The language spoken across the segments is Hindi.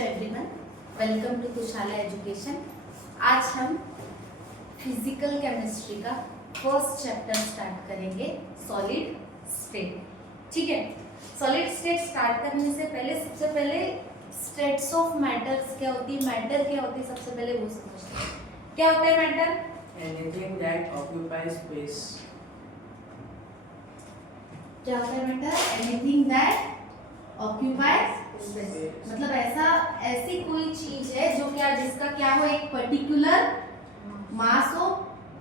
Everyone, welcome to Kushala education. आज हम फिजिकल केमिस्ट्री का फर्स्ट चैप्टर स्टार्ट करेंगे, सॉलिड स्टेट। ठीक है, सॉलिड स्टेट स्टार्ट करने से पहले सबसे पहले स्टेट्स ऑफ मैटर्स क्या होती है, मैटर क्या होती है, सबसे पहले वो समझते हैं। क्या होता है matter? Anything that occupies space. क्या होता है matter? Anything that occupies space, मतलब ऐसी कोई चीज है जो क्या, जिसका क्या हो, एक पर्टिकुलर मास हो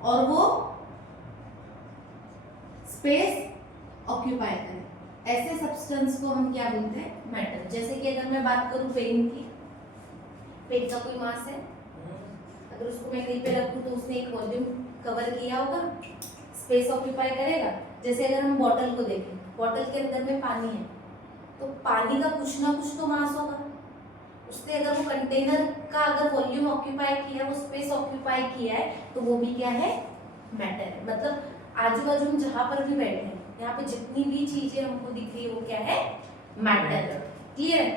और वो स्पेस ऑक्यूपाई करे। ऐसे सब्सटेंस को हम क्या बोलते हैं? मैटर। जैसे कि अगर मैं बात करूं पेन की, पेन का कोई मास है, अगर उसको मैं कहीं पे रखूं तो उसने एक वॉल्यूम कवर किया होगा, स्पेस ऑक्यूपाई करेगा। जैसे अगर हम बॉटल को देखें, बॉटल के अंदर में पानी है तो पानी का कुछ ना कुछ तो मास होगा। उसने अगर वो कंटेनर का अगर वॉल्यूम ऑक्यूपाई किया है, वो स्पेस ऑक्यूपाई किया है, तो वो भी क्या है? मैटर है। मतलब आजू बाजू हम जहाँ पर भी बैठे हैं, यहाँ पे जितनी भी चीजें हमको दिख रही है वो क्या है? मैटर। क्लियर है?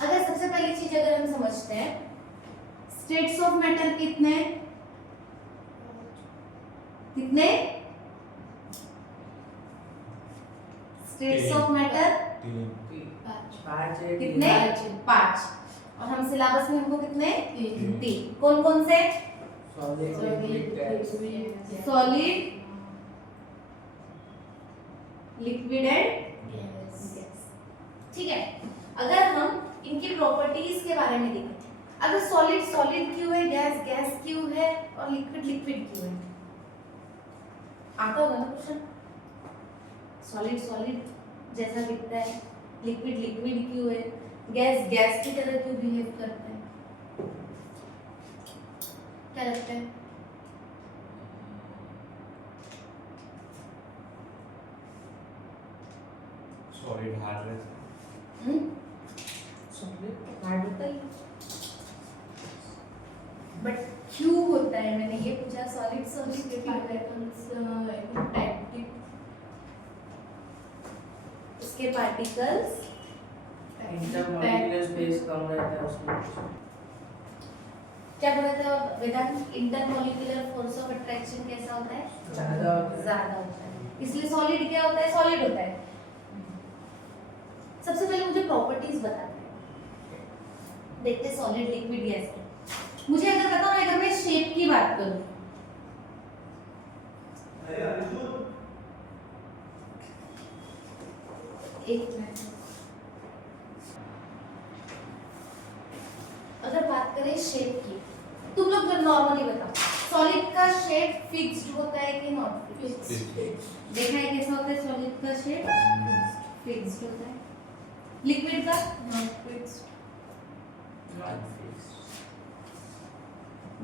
अगर सबसे पहली चीज अगर हम समझते हैं, स्टेट्स ऑफ मैटर कितने कितने स्टेट्स ऑफ मैटर कितने? 5। और हम सिलेबस में हमको कितने? 3। कौन कौन से? Solid, liquid and gas. ठीक है, अगर हम इनकी प्रॉपर्टीज के बारे में देखें, अगर सॉलिड सॉलिड क्यों है, गैस गैस क्यों है और लिक्विड लिक्विड क्यों है, आता होगा ना क्वेश्चन। सॉलिड सॉलिड जैसा दिखता है, लिक्विड लिक्विड क्यों है, गैस गैस की तरह क्यों बिहेव करता है, क्या लगता है? सॉलिड हार्ड रहता है। सॉलिड हार्ड होता है, बट क्यों होता है, मैंने ये पूछा। सॉलिड सॉलिड क्यों होता है? उसके पार्टिकल्स इंटरमॉलिक्यूलर स्पेस कम रहता है उसमें। क्या बोला था वेदांत? इंटरमॉलिक्यूलर फोर्स ऑफ अट्रैक्शन कैसा होता है? ज्यादा होता है। इसलिए सॉलिड क्या होता है? सॉलिड होता है। सबसे पहले मुझे प्रॉपर्टीज बताते हैं, देखते हैं सॉलिड लिक्विड गैस की। मुझे अगर बताओ, अगर मैं शेप की बात करूं, एक मिनट, अगर बात करें शेप की, तुम लोग नॉर्मली बताओ, सॉलिड का शेप फिक्स्ड होता है कि नॉट फिक्स्ड? देखा है कैसा होता है सॉलिड का शेप? फिक्स्ड होता है। लिक्विड का not fixed,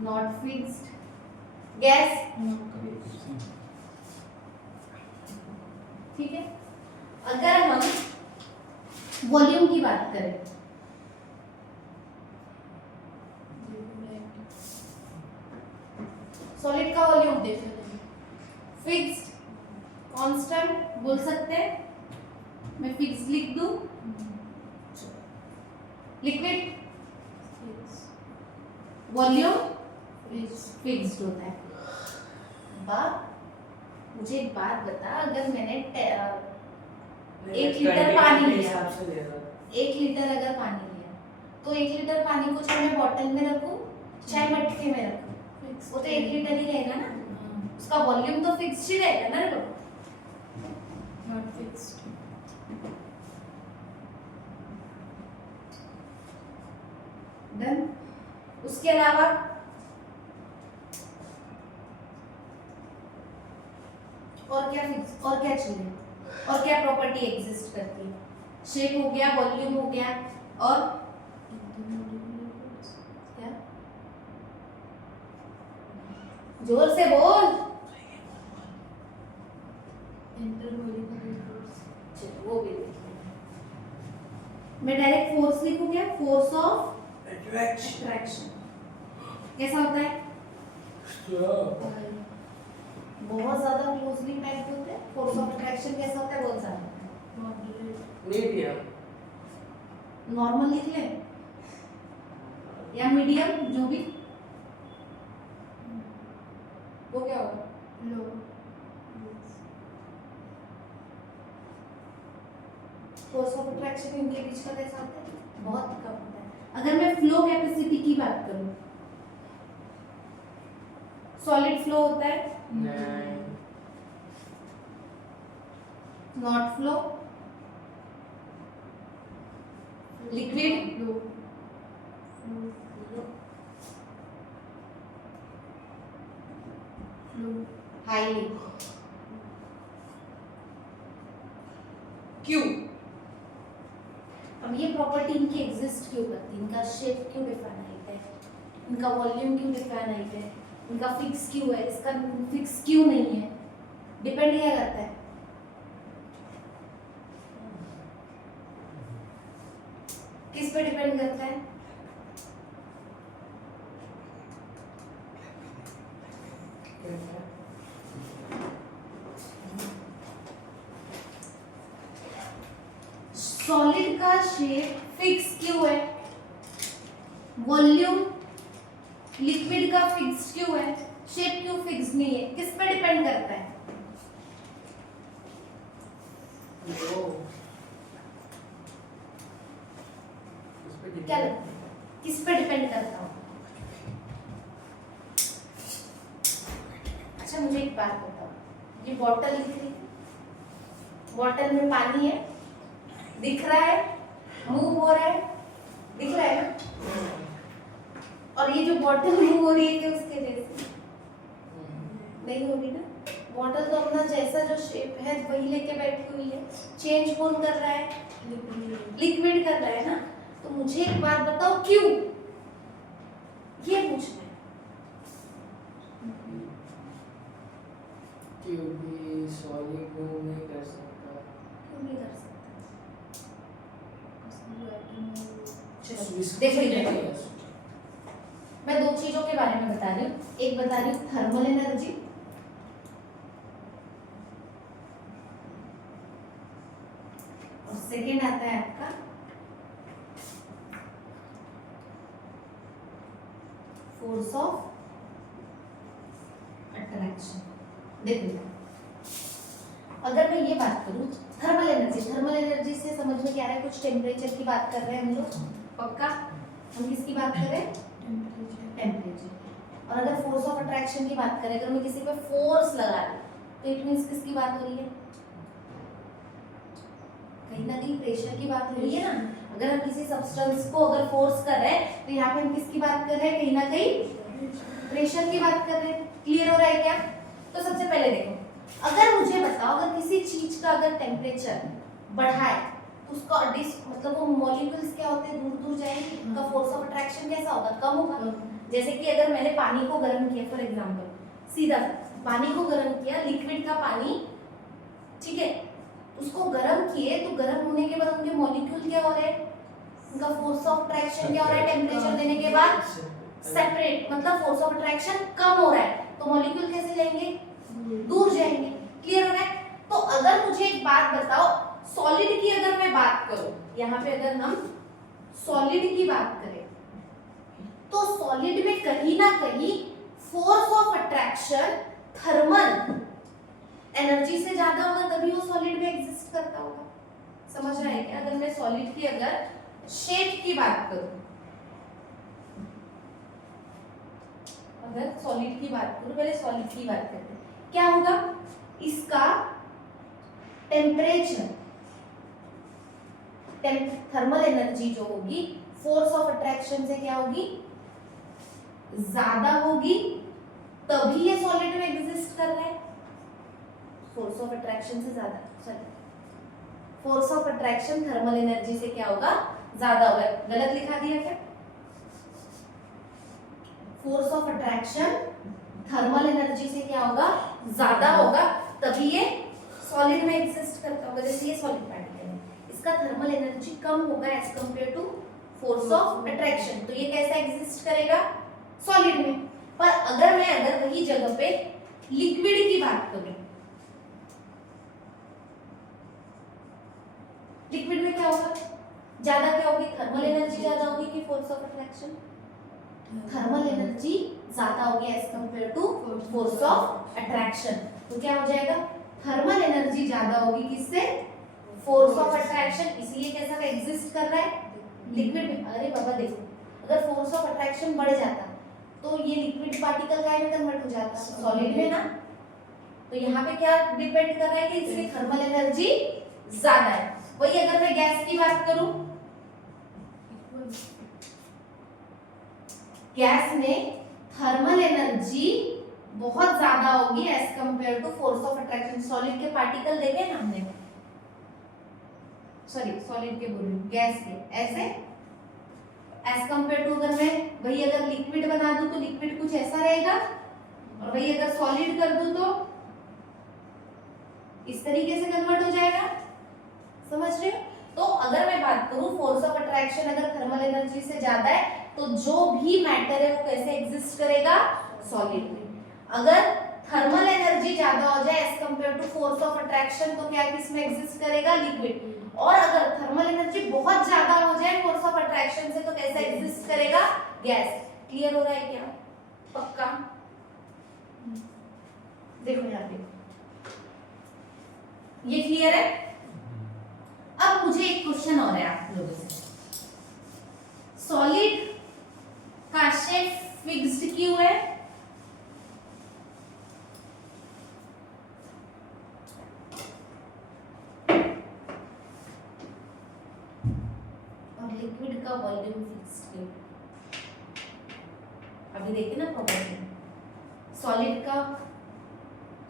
not fixed. Gas ठीक है। अगर हम वॉल्यूम की बात करें, सॉलिड का वॉल्यूम फिक्स्ड कांस्टेंट बोल सकते हैं, मैं फिक्स लिख दूं। लिक्विड वॉल्यूम फिक्स्ड होता है। मुझे एक बात बता, अगर मैंने 1 लीटर पानी लिया, 1 लीटर अगर पानी लिया, तो 1 लीटर पानी को चाहे मैं बॉटल में रखूं चाहे मटके में रखूं, वो तो 1 लीटर ही रहेगा ना। उसका वॉल्यूम तो फिक्स्ड ही रहेगा ना। देखो, नॉट फिक्स्ड। डन। उसके अलावा और क्या फिक्स, और क्या चीजें, और क्या प्रॉपर्टी एग्जिस्ट करती है? शेप हो गया, वॉल्यूम हो गया, और क्या? जोर से बोल। चलो वो भी देखिए, मैं डायरेक्ट फोर्स लिखूं क्या? फोर्स ऑफ अट्रैक्शन कैसा होता है? बहुत ज्यादा क्लोजली पैक्ड होते हैं। फोर्स ऑफ अट्रैक्शन कैसा होता है? बहुत ज्यादा। मीडियम नॉर्मल लिख ले या मीडियम, जो भी, वो क्या होगा? लो फोर्स ऑफ अट्रैक्शन इनके बीच का कैसा होता है? बहुत कम होता है। अगर मैं फ्लो कैपेसिटी की बात करूं, सॉलिड फ्लो होता है, नहीं, not flow, liquid, low low highly, क्यों? अब ये प्रॉपर्टी इनकी एग्जिस्ट क्यों करती है? इनका शेप क्यों डिफाइनाइट है? इनका वॉल्यूम क्यों डिफाइनाइट है? इनका फिक्स क्यों है? इसका फिक्स क्यों नहीं है? डिपेंड क्या करता है? किस पे डिपेंड करता है? सॉलिड का शेप फिक्स क्यों है? वॉल्यूम लिक्विड का फिक्स क्यों है? शेप क्यों फिक्स नहीं है? किस पे डिपेंड करता है? लो, क्या लगता है? किस पे डिपेंड करता हूँ? अच्छा मुझे एक बात बताओ, ये बॉटल दिख रही है, बॉटल में पानी है, दिख रहा है, मूव हो रहा है, दिख रहा है ना? और ये जो बॉटल मूव हो रही है कि उसके जैसे नहीं होगी ना? बॉटल तो अपना जैसा जो शेप है वही लेके बैठी हुई है, चेंज कौन कर रहा है? लिक्विड कर रहा है ना? तो मुझे एक बात बताओ, क्यों? ये पूछना है। क्योंकि सॉलिड मूव नहीं कर सकता। क्यों नहीं कर सकता? Just देखो viscosity इधर। है। मैं दो चीजों के बारे में बता रही हूँ, एक बता रही हूँ थर्मल एनर्जी, और सेकेंड आता है आपका फोर्स ऑफ अट्रैक्शन। देखो अगर मैं ये बात करूँ थर्मल एनर्जी से समझ में क्या आ रहा है? कुछ टेम्परेचर की बात कर रहे हैं हम लोग, पक्का? हम किसकी बात कर रहे हैं? टेम्परेचर। और अगर फोर्स ऑफ अट्रैक्शन की बात करें, अगर मैं किसी पे फोर्स लगा रही तो इट मींस किसकी बात हो रही है? कहीं ना कहीं प्रेशर की बात हो रही है ना? अगर हम किसी सब्सटेंस को अगर फोर्स कर रहे हैं तो यहाँ पे हम किसकी बात कर रहे हैं? कहीं ना कहीं प्रेशर की बात कर रहे हैं। क्लियर हो रहा है क्या? तो सबसे पहले देखो, अगर मुझे बताओ अगर किसी चीज का अगर टेम्परेचर बढ़ाए तो उसका मतलब वो मॉलिक्यूल्स क्या होते हैं? दूर दूर जाएंगे, उनका फोर्स ऑफ अट्रैक्शन कैसा होगा? कम होगा। जैसे कि अगर मैंने पानी को गर्म किया, फॉर एग्जांपल सीधा पानी को गर्म किया, लिक्विड का पानी, ठीक है, उसको गर्म किए तो गर्म होने के बाद उनके मॉलिक्यूल क्या हो रहे हैं? उनका फोर्स ऑफ अट्रैक्शन क्या हो रहा है? टेम्परेचर देने के बाद सेपरेट, मतलब फोर्स ऑफ अट्रैक्शन कम हो रहा है, तो मॉलिक्यूल कैसे जाएंगे? दूर जाएंगे। क्लियर हो रहा है? तो अगर मुझे एक बात बताओ, सॉलिड की अगर मैं बात करूं, यहाँ पे अगर हम सॉलिड की बात करें तो सॉलिड में कहीं ना कहीं force of attraction thermal energy से ज्यादा होगा, तभी वो सॉलिड में एग्जिस्ट करता होगा। समझ रहे हैं क्या? अगर मैं सॉलिड की अगर शेप की बात करूं, अगर सॉलिड की बात करूं, पहले सॉलिड की बात करते हैं, क्या होगा? इसका टेम्परेचर, थर्मल एनर्जी जो होगी फोर्स ऑफ अट्रैक्शन से क्या होगी? ज्यादा होगी, तभी ये सॉलिड में एग्जिस्ट कर रहा है। फोर्स ऑफ अट्रैक्शन से ज्यादा, sorry, force of attraction thermal energy से क्या होगा? ज्यादा होगा। गलत लिखा दिया क्या? Force of attraction thermal energy से क्या होगा? ज्यादा होगा, तभी ये सॉलिड में एग्जिस्ट करता होगा। जैसे ये सॉलिड पार्टिकल है, इसका थर्मल एनर्जी कम होगा as compare to force of attraction, तो ये कैसा एग्जिस्ट करेगा? सॉलिड में। पर अगर मैं वही जगह पे लिक्विड की बात करूं, लिक्विड में क्या होगा? ज्यादा क्या होगी? थर्मल एनर्जी ज्यादा होगी कि force of attraction? Thermal energy ज्यादा होगी as compare to force of attraction. तो क्या हो जाएगा? थर्मल एनर्जी ज्यादा होगी किससे? Force of attraction. इसलिए कैसा एग्जिस्ट कर रहा है लिक्विड में। अरे बाबा देखो, अगर फोर्स ऑफ अट्रैक्शन बढ़ जाता तो ये लिक्विड पार्टिकल काय में कन्वर्ट हो जाता? सॉलिड में ना। तो यहाँ पे क्या डिपेंड कर रहा है कि इसकी थर्मल एनर्जी ज्यादा है। वही अगर मैं गैस की बात करूं, गैस में थर्मल एनर्जी बहुत ज्यादा होगी as compare to force of attraction. Solid के पार्टिकल देखे ना हमने, सॉरी सॉलिड के बोल गैस के, ऐसे एज कंपेयर टू अगर मैं वही अगर लिक्विड बना दूं तो लिक्विड कुछ ऐसा रहेगा, और वही अगर सॉलिड कर दूं तो इस तरीके से कन्वर्ट हो जाएगा। समझ रहे हो? तो अगर मैं बात करूं फोर्स ऑफ अट्रैक्शन अगर थर्मल एनर्जी से ज्यादा है तो जो भी मैटर है वो कैसे एग्जिस्ट करेगा? सॉलिड में। अगर थर्मल एनर्जी ज्यादा हो जाए as compare to force of attraction तो क्या किस में एग्जिस्ट करेगा? लिक्विड। और अगर थर्मल एनर्जी बहुत ज्यादा हो जाए फोर्स ऑफ अट्रैक्शन से तो कैसे एग्जिस्ट करेगा? गैस। क्लियर हो रहा है क्या? पक्का? देखो यहाँ पे ये क्लियर है? अब मुझे एक क्वेश्चन और है आप लोगों से, सॉलिड का शेप फिक्स्ड क्यों है? और लिक्विड का वॉल्यूम फिक्स्ड क्यों? अभी देखिए ना प्रॉब्लम। सॉलिड का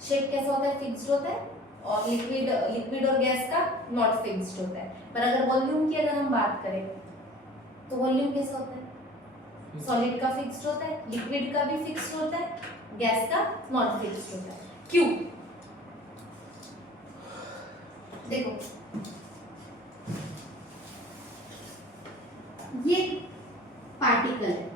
शेप कैसा होता है? फिक्स्ड होता है, और लिक्विड और गैस का नॉट फिक्स्ड होता है। पर अगर वॉल्यूम की अगर हम बात करें तो वॉल्यूम कैसा होता है? सॉलिड का फिक्स्ड होता है, लिक्विड का भी फिक्स्ड होता है, गैस का नॉट फिक्स्ड होता है। क्यों? देखो ये पार्टिकल है।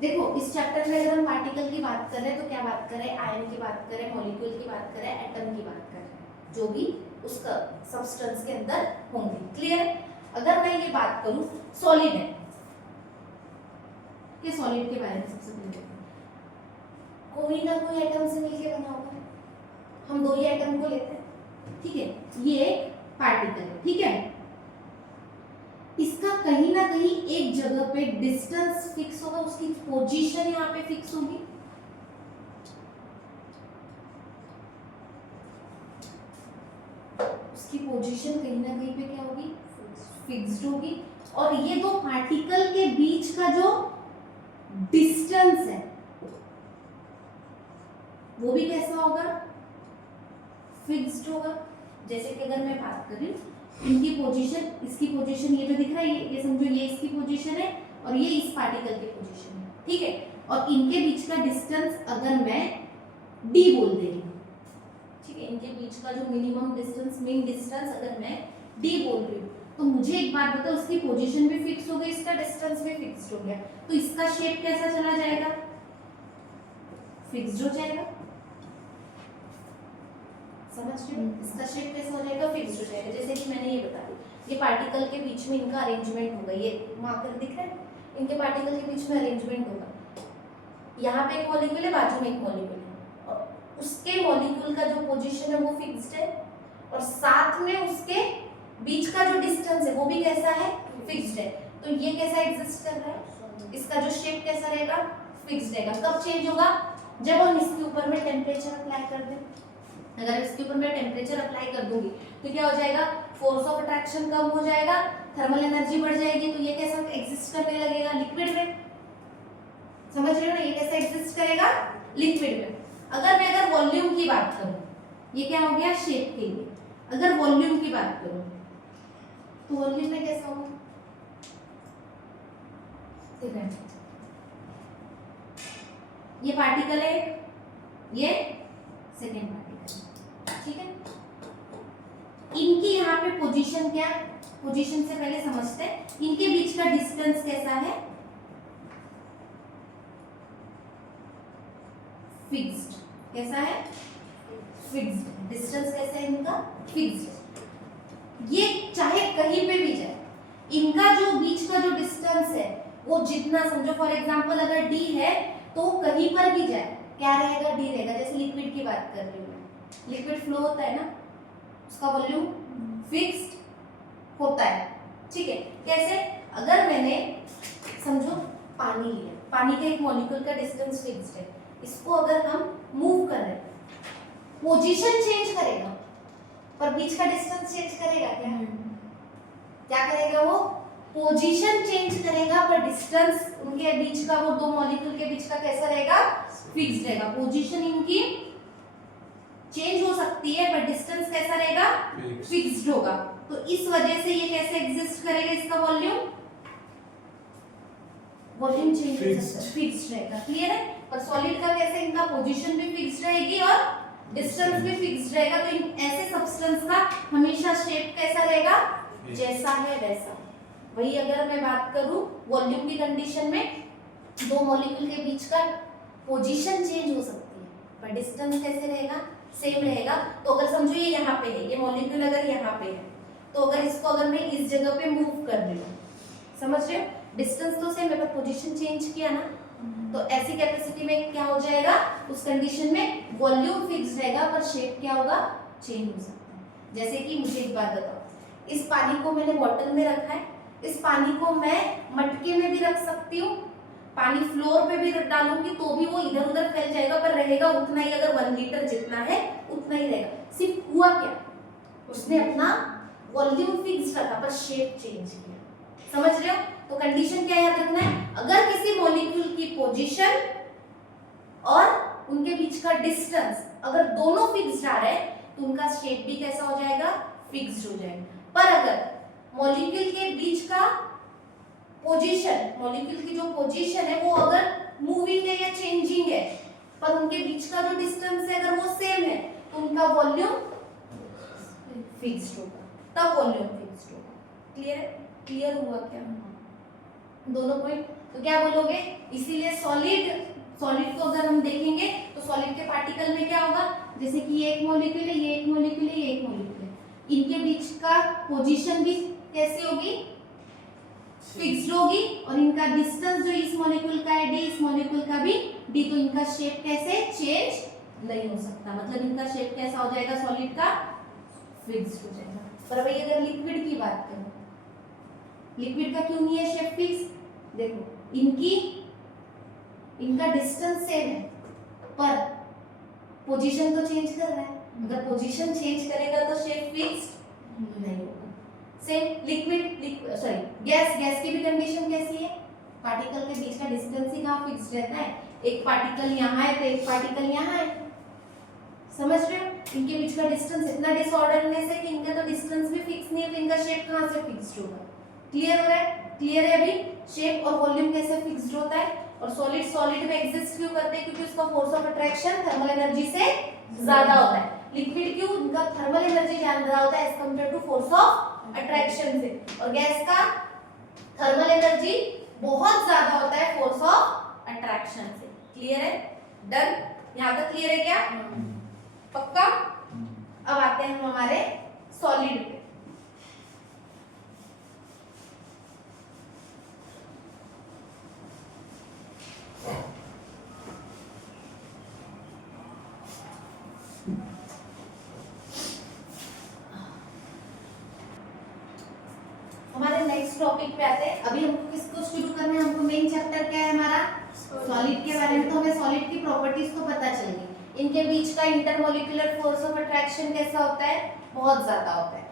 देखो इस चैप्टर में अगर हम पार्टिकल की बात कर रहे हैं तो क्या बात कर रहे हैं? आयन की बात कर रहे हैं, मॉलिक्यूल की बात कर रहे हैं, एटम की बात कर रहे हैं, जो भी उसका सब्सटेंस के अंदर होंगे। क्लियर? अगर मैं ये बात करूं सॉलिड है, कि सॉलिड के बारे में सबसे पहले कोई ना कोई एटम से मिलकर बना होगा। हम दो ही एटम को लेते हैं, ठीक है? ये एक पार्टिकल है, ठीक है? इसका कहीं ना कहीं एक जगह पे डिस्टेंस फिक्स होगा, उसकी पोजीशन यहाँ पे फिक्स होगी। उसकी पोजीशन कहीं ना कहीं पे क्या होगी? फिक्स्ड होगी। और ये दो पार्टिकल के बीच का जो डिस्टेंस है वो भी कैसा होगा? फिक्स्ड होगा। जैसे कि अगर मैं बात करूं इनकी पोजीशन, इसकी पोजीशन ये जो दिख रहा है ये समझो ये इसकी पोजीशन है और ये इस पार्टिकल की पोजीशन है, ठीक है? और इनके बीच का डिस्टेंस अगर मैं d बोल दे रही हूँ, ठीक है? इनके बीच का जो मिनिमम डिस्टेंस, मीन डिस्टेंस अगर मैं d बोल रही हूँ तो मुझे एक बात बताओ, उसकी पोजीशन भी फिक्स हो गई, इसका डिस्टेंस भी फिक्स्ड हो गया, तो इसका शेप कैसा चला जाएगा? फिक्स्ड हो जाएगा। समझ रहे हो? इसका शेप कैसा हो जाएगा? फिक्स्ड हो जाएगा। जैसे कि मैंने ये बता दी, ये पार्टिकल के बीच में इनका अरेंजमेंट होगा, ये मार्कर दिख रहा है, इनके पार्टिकल के बीच में अरेंजमेंट होगा। यहाँ पे एक मॉलिक्यूल है, बाजू में एक मॉलिक्यूल है, और उसके मॉलिक्यूल का जो पोजीशन है वो फिक्स्ड है, और साथ में उसके बीच का जो डिस्टेंस है वो भी कैसा है? फिक्स्ड है। तो ये कैसा एग्जिस्ट कर रहा है? इसका जो शेप कैसा रहेगा? फिक्स्ड रहेगा। कब चेंज होगा? जब हम इसके ऊपर में टेम्परेचर अप्लाई कर दें। अगर इसके ऊपर मैं टेम्परेचर अप्लाई कर दूंगी तो क्या हो जाएगा? फोर्स ऑफ अट्रैक्शन कम हो जाएगा, थर्मल एनर्जी बढ़ जाएगी, तो ये कैसा एग्जिस्ट करने लगेगा? लिक्विड में। समझ रहे हो ना? ये कैसा एग्जिस्ट करेगा? लिक्विड में। अगर वॉल्यूम की बात करूं, ये क्या हो गया? शेप के लिए। अगर वॉल्यूम की बात करूं तो वॉल्यूम में कैसा होगा? ठीक है, ये पार्टिकल है, ये सेकेंड पार्टिकल, ठीक है? इनकी यहाँ पे पोजीशन क्या? पोजीशन से पहले समझते हैं इनके बीच का डिस्टेंस कैसा है? फिक्स्ड। कैसा है? फिक्स्ड। डिस्टेंस कैसा है इनका? फिक्स्ड। ये चाहे कहीं पे भी जाए, इनका जो बीच का जो वो जितना समझो फॉर एग्जांपल अगर डी है तो कहीं पर भी जाए क्या रहेगा, डी रहेगा। जैसे लिक्विड की बात कर रही हूँ मैं, लिक्विड फ्लो होता है ना, उसका वॉल्यूम फिक्स्ड होता है, ठीक है। कैसे, अगर मैंने समझो पानी लिया, पानी का एक मॉलिक्यूल का डिस्टेंस फिक्स्ड है, इसको अगर हम मूव कर रहे हैं, पोजीशन चेंज करेगा पर बीच का डिस्टेंस चेंज करेगा क्या? क्या करेगा वो? पोजीशन चेंज करेगा पर डिस्टेंस उनके बीच का, वो दो मॉलिक्यूल के बीच का कैसा रहेगा? फिक्स्ड रहेगा। पोजीशन इनकी चेंज हो सकती है पर डिस्टेंस कैसा रहेगा? फिक्स्ड होगा। तो इस वजह से ये कैसे एग्जिस्ट करेगा, इसका वॉल्यूम चेंज हो सकता है, फिक्स्ड रहेगा। क्लियर है? पर सॉलिड का कैसे, इनका पोजीशन भी फिक्स्ड रहेगी और डिस्टेंस भी फिक्स्ड रहेगा। तो इन ऐसे सब्सटेंस का हमेशा शेप कैसा रहेगा? जैसा है वैसा। वही अगर मैं बात करूं वॉल्यूम की कंडीशन में, दो मॉलिक्यूल के बीच का पोजीशन चेंज हो सकती है पर डिस्टेंस कैसे रहेगा? सेम रहेगा। तो अगर समझो ये यहाँ पे है, ये मॉलिक्यूल अगर यहाँ पे है, तो अगर इसको अगर मैं इस जगह पे मूव कर रही हूँ, समझ रहे हो, डिस्टेंस तो सेम है पर पोजीशन चेंज किया ना, तो ऐसी कैपेसिटी में क्या हो जाएगा, उस कंडीशन में वॉल्यूम फिक्स रहेगा पर शेप क्या होगा? चेंज हो सकता है। जैसे कि मुझे एक बात बताओ, इस पानी को मैंने बॉटल में रखा है, इस पानी को मैं मटके में भी रख सकती हूँ, पानी फ्लोर पे भी डालूंगी तो भी वो इधर उधर फैल जाएगा पर रहेगा उतना ही, अगर 1 लीटर जितना है उतना ही रहेगा। सिर्फ हुआ क्या, उसने अपना वॉल्यूम फिक्स रखा पर शेप चेंज किया। समझ रहे हो? तो कंडीशन क्या याद रखना है, अगर किसी मॉलिक्यूल की पोजीशन और उनके बीच का डिस्टेंस अगर दोनों फिक्स्ड आ रहे हैं तो उनका शेप भी कैसा हो जाएगा? फिक्स्ड हो जाएगा। पर अगर मॉलिक्यूल के बीच का पोजीशन, मॉलिक्यूल की जो पोजीशन है वो अगर मूविंग है या चेंजिंग है, पर उनके बीच का जो डिस्टेंस है अगर वो सेम है तो उनका वॉल्यूम फिक्स्ड होगा, तब वॉल्यूम फिक्स्ड होगा। क्लियर है? क्लियर हुआ क्या दोनों पॉइंट? तो क्या बोलोगे, इसीलिए सॉलिड को अगर हम देखेंगे तो सॉलिड के पार्टिकल में क्या होगा, जैसे कि ये एक मॉलिक्यूल है, ये एक मॉलिक्यूल है, ये एक मॉलिक्यूल है, इनके बीच का पोजीशन भी कैसी होगी? फिक्स्ड होगी। और इनका डिस्टेंस जो इस मॉलिक्यूल का है डी, इस मॉलिक्यूल का भी डी, तो इनका शेप कैसे चेंज नहीं हो सकता, मतलब इनका शेप कैसा हो जाएगा? सॉलिड का फिक्स्ड हो जाएगा। पर भाई अगर लिक्विड की बात करें, लिक्विड का क्यों नहीं है शेप फिक्स? देखो इनका डिस्टेंस सेम है पर पोजीशन तो चेंज कर रहा है, अगर पोजीशन चेंज करेगा तो शेप फिक्स्ड नहीं होगा। सेम लिक्विड सॉरी गैस की भी कंडीशन कैसी है? पार्टिकल के बीच का डिस्टेंस ही कहाँ फिक्स्ड रहता है, एक पार्टिकल यहाँ है तो एक पार्टिकल यहाँ है। समझ रहे हो? इनके बीच का डिस्टेंस इतना डिसऑर्डरनेस है कि इनका तो डिस्टेंस भी फिक्स नहीं है, तो इनका शेप कहाँ से फिक्स्ड होगा? क्लियर हो रहा है? क्लियर है अभी? शेप और वॉल्यूम कैसे फिक्स्ड होता है? और सॉलिड में एग्जिस्ट क्यों करते हैं? क्योंकि उसका force of attraction thermal energy से ज्यादा होता है। लिक्विड क्यों? उनका थर्मल एनर्जी ज्यादा होता है as compare to force of attraction से, और गैस का थर्मल एनर्जी बहुत ज्यादा होता है फोर्स ऑफ अट्रैक्शन से। क्लियर है? डन? यहाँ तक क्लियर है क्या? पक्का? अब आते हैं हम हमारे सॉलिड पे। हमारे नेक्स्ट टॉपिक पे आते हैं। अभी हमको किसको शुरू करना है? हमको मेन चैप्टर क्या है हमारा? सॉलिड के बारे में। तो हमें सॉलिड की प्रॉपर्टीज तो पता चल गई। इनके बीच का इंटरमॉलिक्यूलर फोर्स ऑफ अट्रैक्शन कैसा होता है? बहुत ज्यादा होता है।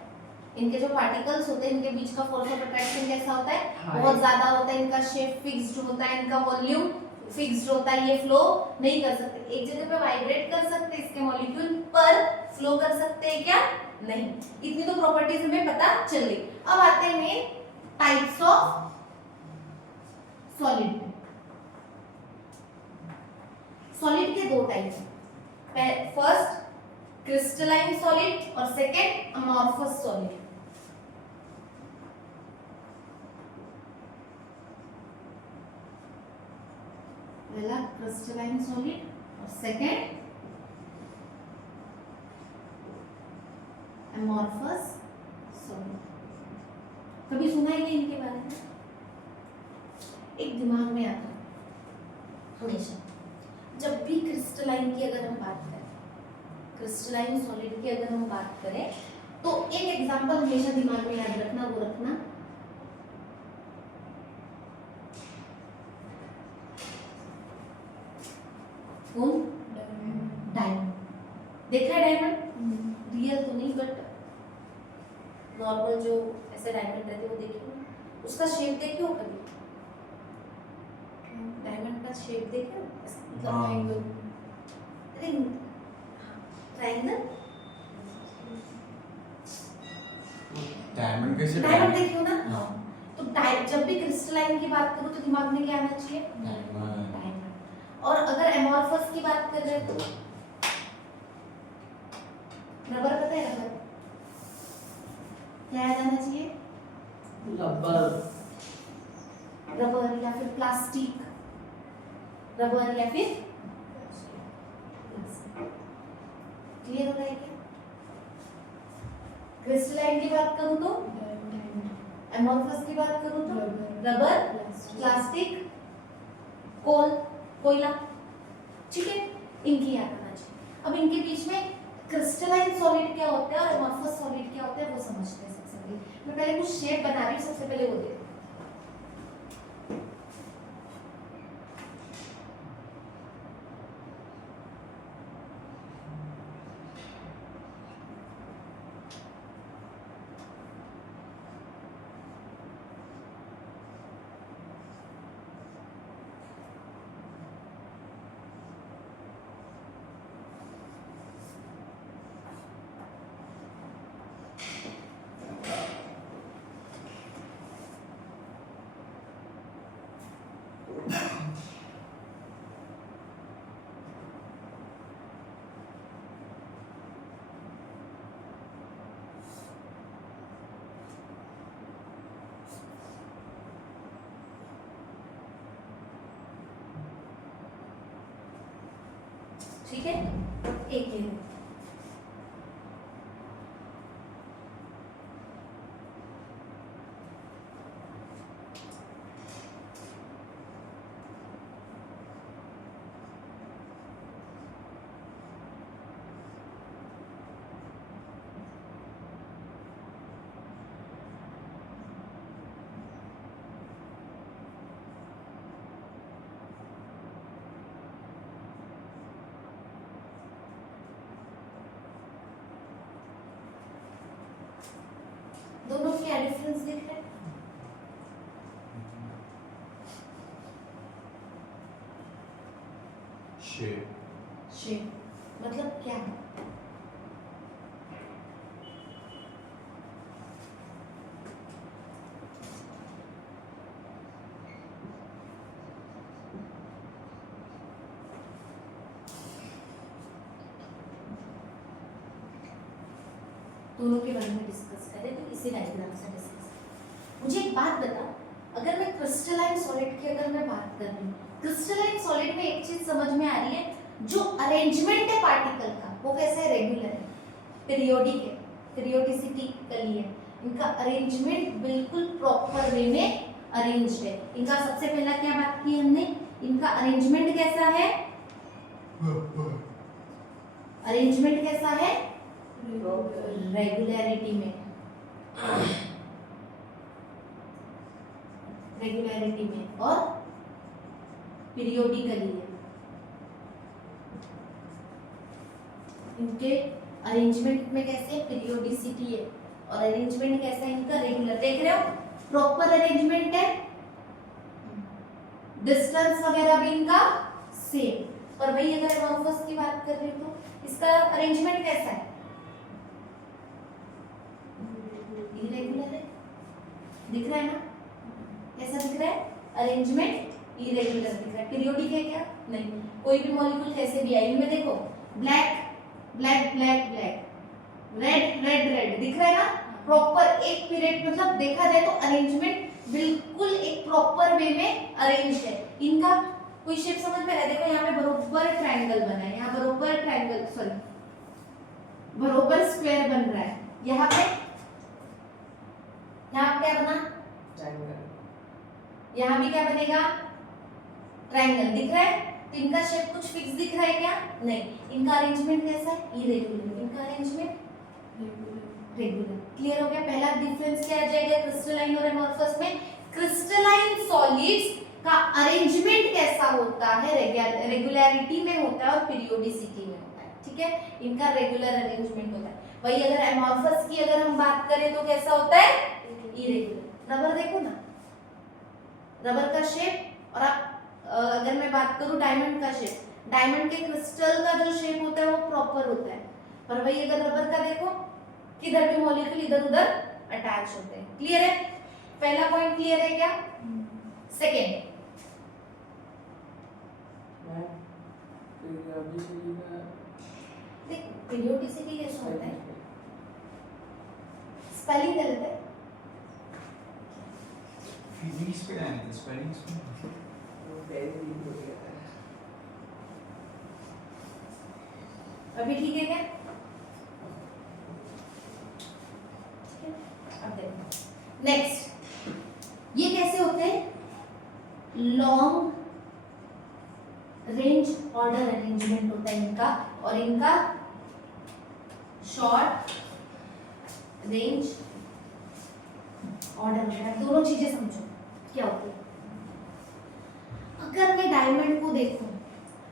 इनके जो पार्टिकल्स होते हैं इनके बीच का फोर्स ऑफ अट्रैक्शन कैसा होता है? बहुत ज्यादा होता है। इनका शेप फिक्स्ड होता है, इनका वॉल्यूम फिक्स्ड होता है, ये फ्लो नहीं कर सकते। एक जगह पे वाइब्रेट कर सकते हैं इसके मॉलिक्यूल, पर फ्लो कर सकते हैं क्या? नहीं। इतनी तो प्रॉपर्टीज हमें पता चल गई। अब आते हैं main types of solid. Solid के दो टाइप हैं, फर्स्ट क्रिस्टलाइन सॉलिड और सेकंड अमॉर्फस सॉलिड। पहला क्रिस्टलाइन सॉलिड और सेकंड अमॉर्फस सॉलिड। कभी सुना है क्या इनके बारे में? एक दिमाग में आता है हमेशा, जब भी क्रिस्टलाइन की अगर हम बात करें, क्रिस्टलाइन सॉलिड की अगर हम बात करें, तो एक एग्जांपल हमेशा दिमाग में याद रखना, वो रखना कौन? डायमंड। देखा है डायमंड? रियल तो नहीं बट नॉर्मल जो ऐसे डायमंड रहते हैं वो देखिए ना, उसका शेप देखिए हो कभी? डायमंड का शेप देखे मतलब हाँ। रिंग, ट्रायंगल, डायमंड कैसे डायमंड देखियो ना। हाँ। तो जब भी क्रिस्टलाइन की बात करूं तो दिमाग में क्या आना चाहिए? डायमंड। डायमंड। और अगर एमॉर्फस की बात कर रहे हैं तो रबर, पता है रबर क्या याद आना चाहिए? रबर। रबर या फिर प्लास्टिक, रबर या फिर क्लियर हो रहा है क्या? क्रिस्टलाइन की बात करूं तो, एमॉर्फस की बात करूं तो रबर, प्लास्टिक, कोल, कोयला, ठीक है, इनकी याद आना चाहिए। अब इनके बीच में क्रिस्टलाइन सॉलिड क्या होता है और एमॉर्फस सॉलिड क्या होता है वो समझते हैं सबसे पहले। मैं पहले कुछ शेप बना रही हूँ, सबसे पहले वो देखो। ठीक है, एक ये लो। दोनों क्या डिफरेंस दिख रहा है? शेप। शेप मतलब क्या है? दोनों के बारे में डिस्कस करें तो इसी डायग्राम से डिस्कस। मुझे एक बात बता, अगर मैं क्रिस्टलाइन सॉलिड की अगर मैं बात कर रही हूँ, क्रिस्टलाइन सॉलिड में एक चीज समझ में आ रही है, जो अरेंजमेंट है पार्टिकल का वो कैसा है? रेगुलर है, पीरियोडिक है, पीरियोडिसिटी कली है, इनका अरेंजमेंट बिल्कुल प्रॉपर वे में अरेंज्ड है। इनका सबसे पहला क्या बात की हमने, इनका अरेंजमेंट कैसा है? अरेंजमेंट कैसा है? रेगुलरिटी में, रेगुलरिटी में और पीरियोडिकली है। इनके अरेंजमेंट में कैसे पीरियोडिसिटी है और अरेंजमेंट कैसा है इनका? रेगुलर। देख रहे हो, प्रॉपर अरेंजमेंट है, डिस्टेंस वगैरह भी इनका सेम। और भाई अगर एमॉर्फस की बात कर रही हूँ तो इसका अरेंजमेंट कैसा है? इरेगुलर है, दिख रहा है ना? कैसा दिख रहा है? अरेंजमेंट इरेगुलर दिख रहा है। पीरियोडिक है क्या? नहीं। कोई भी मॉलिक्यूल कैसे भी आई, इनमें देखो black black black black, red red red, दिख रहा है ना? प्रॉपर एक पीरियड, मतलब देखा जाए तो अरेंजमेंट बिल्कुल एक प्रॉपर वे में अरेंज है। इनका कोई शेप समझ में आ रहा है? देखो यहाँ पे बरोबर ट्रायंगल बना है, यहाँ बरोबर ट्रायंगल, सॉरी बरोबर स्क्वायर बन रहा है, यहाँ पे क्या बना? ट्रायंगल। यहाँ भी क्या बनेगा, ट्रायंगल दिख रहा है। तो इनका शेप कुछ फिक्स दिख रहा है क्या, नहीं। इनका अरेंजमेंट कैसा है, इरेगुलर। इनका अरेंजमेंट रेगुलर। क्लियर हो गया। पहला डिफरेंस क्या आ जाएगा क्रिस्टलाइन और एमॉर्फस में, क्रिस्टलाइन सॉलिड्स का अरेंजमेंट कैसा होता है, रेगुलरिटी में होता है और पीरियोडिसिटी में होता है, ठीक है। इनका रेगुलर अरेंजमेंट होता है। वही अगर एमॉर्फस की अगर हम बात करें तो कैसा होता है, इरेगुलर। रबर देखो ना, रबर का शेप, और आप अगर मैं बात करूं डायमंड का शेप, डायमंड के क्रिस्टल का जो शेप होता है वो प्रॉपर होता है। पर वही अगर रबर का देखो, किधर भी मॉलिक्यूल इधर उधर अटैच होते हैं। क्लियर है, पहला पॉइंट क्लियर है क्या। सेकेंड, देख पीरियोडिसिटी कैसा होता है, स्पेलिंग गलत है। फिजिक्स पे आए थे, स्पेलिंग्स पे अभी ठीक है क्या, अब देखो नेक्स्ट, ये कैसे होते हैं, लॉन्ग रेंज ऑर्डर अरेंजमेंट होता है इनका, और इनका शॉर्ट रेंज ऑर्डर होता है। दोनों चीजें समझो क्या होती है। अगर मैं डायमंड को देखूं,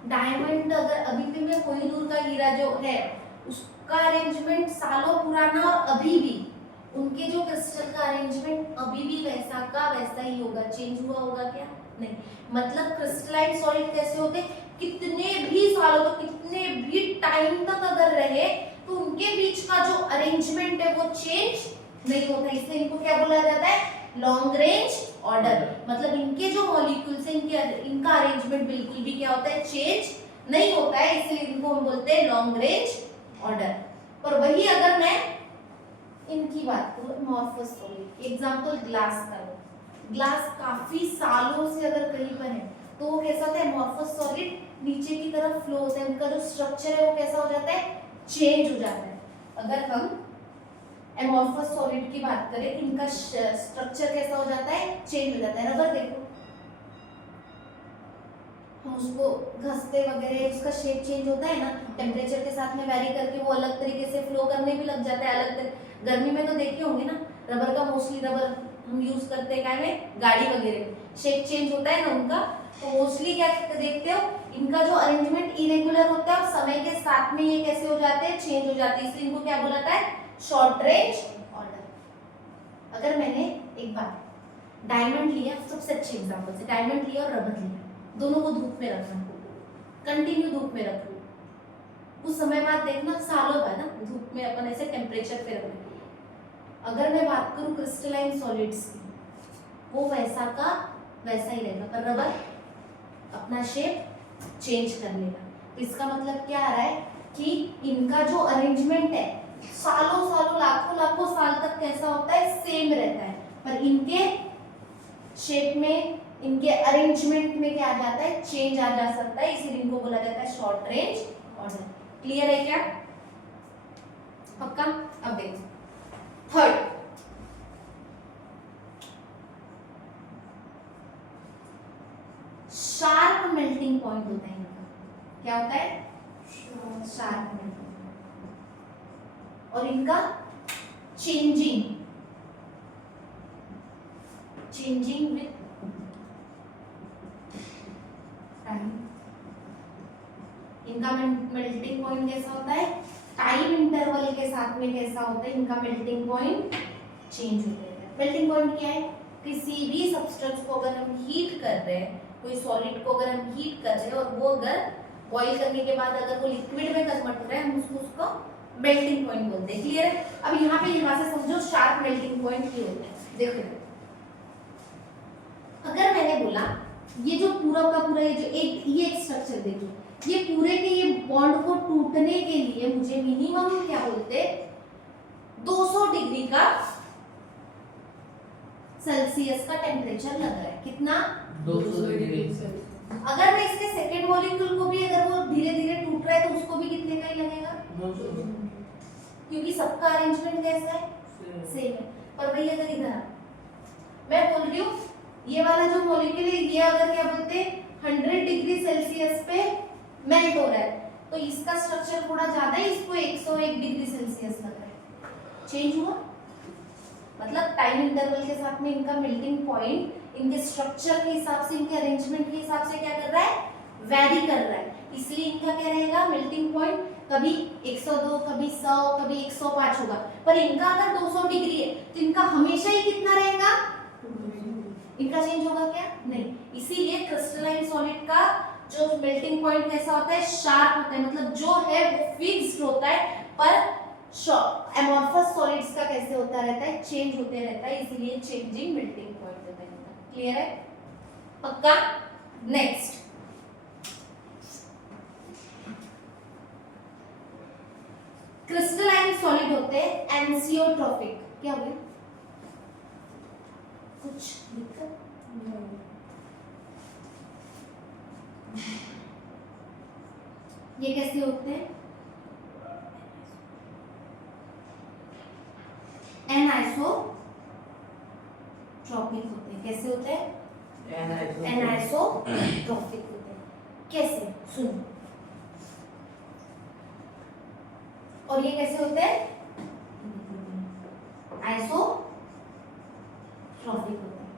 डायमंड अगर अभी भी मैं कोहिनूर का हीरा जो है उसका अरेंजमेंट सालों पुराना और अभी भी उनके जो क्रिस्टल का अरेंजमेंट अभी भी वैसा का वैसा ही होगा, चेंज हुआ होगा क्या, नहीं। मतलब क्रिस्टलाइन सॉलिड कैसे होते, कितने भी सालों तक, कितने भी टाइम तक अगर रहे तो उनके बीच का जो अरेंजमेंट है वो चेंज नहीं होता, इसलिए इनको क्या बोला जाता है, लॉन्ग रेंज ऑर्डर। मतलब इनके जो मॉलिक्यूल्स हैं इनका अरेंजमेंट बिल्कुल भी क्या होता है, चेंज नहीं होता है, इसलिए इनको हम बोलते हैं लॉन्ग रेंज ऑर्डर। पर वही अगर मैं इनकी बात करूं, एमॉर्फस सॉलिड, एग्जांपल ग्लास का लो, ग्लास काफी सालों से अगर कहीं पर है तो वो कैसा होता है, एमॉर्फस सॉलिड नीचे की तरफ फ्लो होता है, उनका जो स्ट्रक्चर है वो कैसा हो जाता है, चेंज हो जाता है। अगर हम एमॉर्फस सॉलिड की बात करें, इनका स्ट्रक्चर कैसा हो जाता है, चेंज हो जाता है। रबर देखो, हम उसको घसते वगैरह उसका शेप चेंज होता है ना, टेम्परेचर के साथ में वैरी करके वो अलग तरीके से फ्लो करने भी लग जाता है, अलग गर्मी में तो देखे होंगे ना, रबर का मोस्टली रबर हम यूज करते हैं काय में, गाड़ी वगैरह में शेप चेंज होता है ना उनका, तो मोस्टली क्या देखते हो, इनका जो अरेंजमेंट इरेगुलर होता है और समय के साथ में ये कैसे हो जाते हैं, चेंज हो जाते हैं, इसलिए इनको क्या बोला जाता है, शॉर्ट रेंज ऑर्डर। अगर मैंने एक बार डायमंड लिया, सबसे अच्छे एग्जांपल से डायमंड लिया और रबर लिया, दोनों को धूप में रखना, कंटिन्यू धूप में रखो, कुछ समय बाद देखना सालों बाद ना धूप में अपन ऐसे टेम्परेचर पे रखना। अगर मैं बात करूं क्रिस्टलाइन सॉलिड्स की, वो वैसा का वैसा ही रहेगा, पर रबर अपना शेप चेंज कर लेगा। तो इसका मतलब क्या आ रहा है कि इनका जो अरेंजमेंट है सालों सालों लाखों लाखों साल तक कैसा होता है, सेम रहता है, पर इनके शेप में, इनके अरेंजमेंट में क्या आ जाता है, चेंज आ जा सकता है, इसीलिए इनको बोला जाता है शॉर्ट रेंज ऑर्डर। क्लियर है क्या, पक्का। अब देखो थर्ड, शार्प मेल्टिंग पॉइंट होता है इनका, क्या होता है, शार्प मेल्टिंग, और इनका चेंजिंग विथ टाइम। इनका मेल्टिंग पॉइंट कैसा होता है, टाइम इंटरवल के साथ में कैसा होता है, इनका मेल्टिंग पॉइंट चेंज होता है। मेल्टिंग पॉइंट क्या है, किसी भी सब्सटेंस को अगर हम हीट कर रहे हैं, कोई सॉलिड को अगर हम हीट कर रहे हैं और वो अगर बॉईल करने के बाद अगर वो लिक्विड में कन्वर्ट हो रहा है, हम उसको मेल्टिंग पॉइंट बोलते हैं। क्लियर है। अब यहाँ पे यहाँ से समझो शार्प मेल्टिंग पॉइंट क्या होता है। देखो अगर मैंने बोला ये जो पूरा का पूरा ये जो एक स्ट्रक्चर देखिए, ये पूरे के ये बॉन्ड को टूटने के लिए मुझे मिनिमम क्या बोलते हैं, 200 डिग्री का सेल्सियस का टेम्परेचर लग रहा है। कितना, 200 डिग्री। अगर मैं इसके सेकेंड मॉलिक्यूल को भी अगर वो धीरे धीरे टूट रहा है तो उसको भी कितने का ही लगेगा, 200, क्योंकि सबका अरेंजमेंट कैसा है, सेम है। पर वही अगर इधर मैं बोल रही हूँ ये वाला जो मॉलिक्यूल है ये अगर क्या बोलते हैं 100 डिग्री सेल्सियस पे मेल्ट हो रहा है तो इसका स्ट्रक्चर थोड़ा ज्यादा है, इसको 101 डिग्री सेल्सियस लग रहा है। चेंज हुआ मतलब टाइम इंटरवल के साथ में इनका मेल्टिंग पॉइंट इनके स्ट्रक्चर के हिसाब से, इनके अरेंजमेंट के हिसाब से क्या कर रहा है, वैरी कर रहा है। इसलिए इनका क्या रहेगा मेल्टिंग पॉइंट, कभी 102, कभी 100, कभी 105 होगा। पर इनका अगर 200 डिग्री है तो इनका हमेशा ही कितना रहेगा, इनका चेंज होगा क्या, नहीं। इसीलिए क्रिस्टलाइन सॉलिड का जो मेल्टिंग पॉइंट कैसा होता है, शार्प होता है, मतलब जो है वो फिक्स्ड होता है। पर एमॉर्फस सॉलिड्स का कैसे होता रहता है, चेंज होते रहता है, इसीलिए चेंजिंग मेल्टिंग पॉइंट होता है। क्लियर है, पक्का। नेक्स्ट क्रिस्टलाइन सॉलिड होते हैं एनसियोट्रॉपिक। क्या हो गया, कुछ दिक्कत? ये कैसे होते हैं, एनाइसोट्रॉपिक होते हैं। कैसे होते हैं, एनाइसोट्रॉपिक होते हैं। कैसे, सुनो। और ये कैसे होते हैं, आइसोट्रॉपिक होते हैं।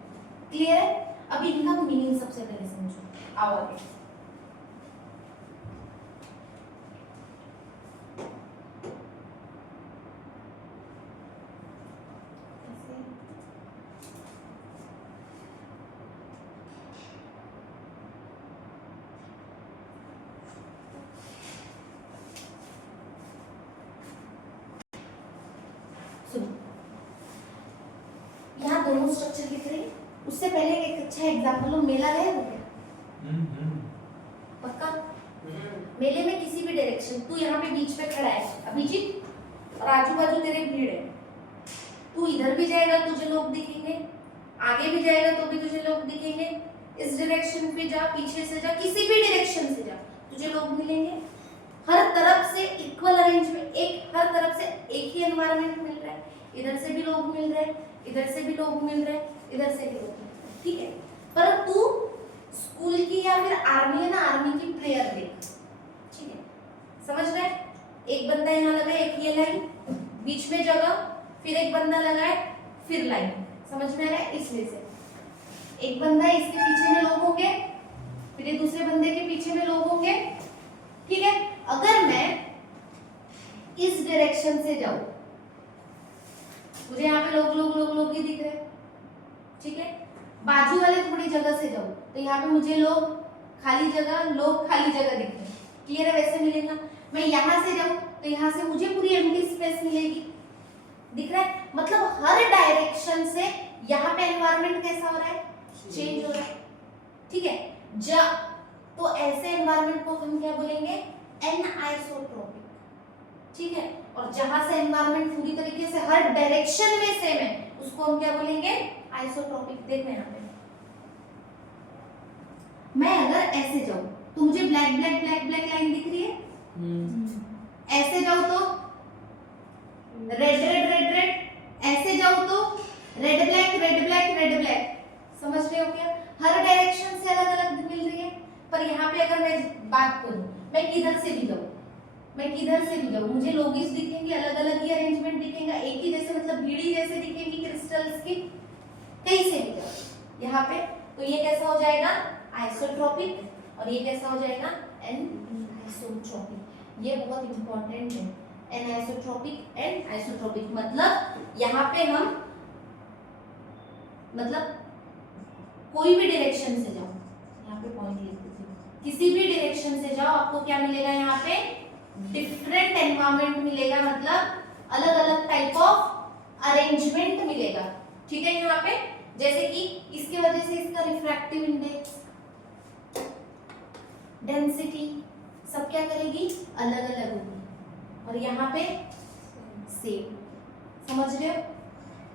क्लियर है। अब इनका मीनिंग सबसे पहले समझो, आओ आगे। यहाँ दोनों स्ट्रक्चर दिख रहे हैं। उससे पहले एक अच्छा एग्जांपल लो, मेला गए हो क्या, पक्का। मेले में किसी भी डायरेक्शन, तू यहाँ पे बीच पे खड़ा है अभिजीत, और आजू बाजू तेरे भीड़ है, तू इधर भी जाएगा तुझे लोग दिखेंगे, आगे भी जाएगा तो भी तुझे लोग दिखेंगे, इस डायरेक्शन पे जा, पीछे से जा, किसी भी डायरेक्शन से जा, तुझे लोग मिलेंगे। हर तरफ से इक्वल अरेंजमेंट, एक हर तरफ से एक ही एनवायरनमेंट मिल रहा है, इधर से भी लोग मिल रहे हैं, इधर से भी लोग मिल रहे हैं, इधर से भी लोग मिल रहे हैं, ठीक है। पर तू स्कूल की या फिर आर्मी है ना, आर्मी की प्रेयर देख, ठीक है, समझ रहे। एक बंदा यहाँ लगा है, एक ये लाइन, बीच में जगह, फिर एक बंदा लगा है, फिर लाइन, समझ में आ रहा है। इसलिए से एक बंदा है, इसके पीछे में लोग होंगे, फिर ये दूसरे बंदे के पीछे में लोग होंगे, ठीक है। अगर मैं इस डायरेक्शन से जाऊं, मुझे यहाँ पे लोग ही दिख रहे हैं, ठीक है। बाजू वाले थोड़ी जगह से जाऊं तो यहाँ पे मुझे लोग खाली जगह दिख रहे हैं, क्लियर है। वैसे मिलेगा, मैं यहाँ से जाऊं तो यहाँ से मुझे पूरी एम्प्टी स्पेस मिलेगी, दिख रहा है। मतलब हर डायरेक्शन से यहाँ पे एनवायरनमेंट कैसा हो रहा है, चेंज हो रहा है, ठीक है। तो ऐसे एनवायरनमेंट को हम क्या बोलेंगे, एनआइसोट्रॉपिक, ठीक है। और जहां से एनवायरनमेंट पूरी तरीके से हर डायरेक्शन में सेम है, उसको हम क्या बोलेंगे, आइसोट्रॉपिक। देखो यहाँ पे मैं अगर ऐसे जाऊं तो मुझे black black black black line दिख रही है, ऐसे जाऊं तो रेड रेड रेड रेड, ऐसे जाऊं तो red black red black red black, समझ रहे हो क्या। हर डायरेक्शन से अलग अलग मिल रही है। पर यहाँ पे अगर मैं बात करूं, मैं किधर से भी जाऊं, मुझे लोगीज दिखेंगे, अलग अलग ही अरेंजमेंट दिखेगा, एक ही जैसे, मतलब भीड़ी जैसे दिखेंगी क्रिस्टल्स की, कहीं से भी जाओ यहाँ पे। तो ये कैसा हो जाएगा, आइसोट्रॉपिक, और ये कैसा हो जाएगा, एनआइसोट्रॉपिक। ये बहुत इंपॉर्टेंट है, एनआइसोट्रॉपिक एंड आइसोट्रॉपिक। मतलब यहाँ पे हम, मतलब कोई भी डायरेक्शन से जाओ, यहाँ पे पॉइंट लिख देती हूँ, किसी भी डायरेक्शन से जाओ, आपको क्या मिलेगा, यहाँ पे डिफरेंट एनवायरनमेंट मिलेगा, मतलब अलग अलग टाइप ऑफ अरेंजमेंट मिलेगा, ठीक है। यहाँ पे जैसे कि इसके वजह से इसका रिफ्रैक्टिव इंडेक्स, डेंसिटी सब क्या करेगी, अलग अलग होगी। और यहाँ पे सेम, समझ रहे हो।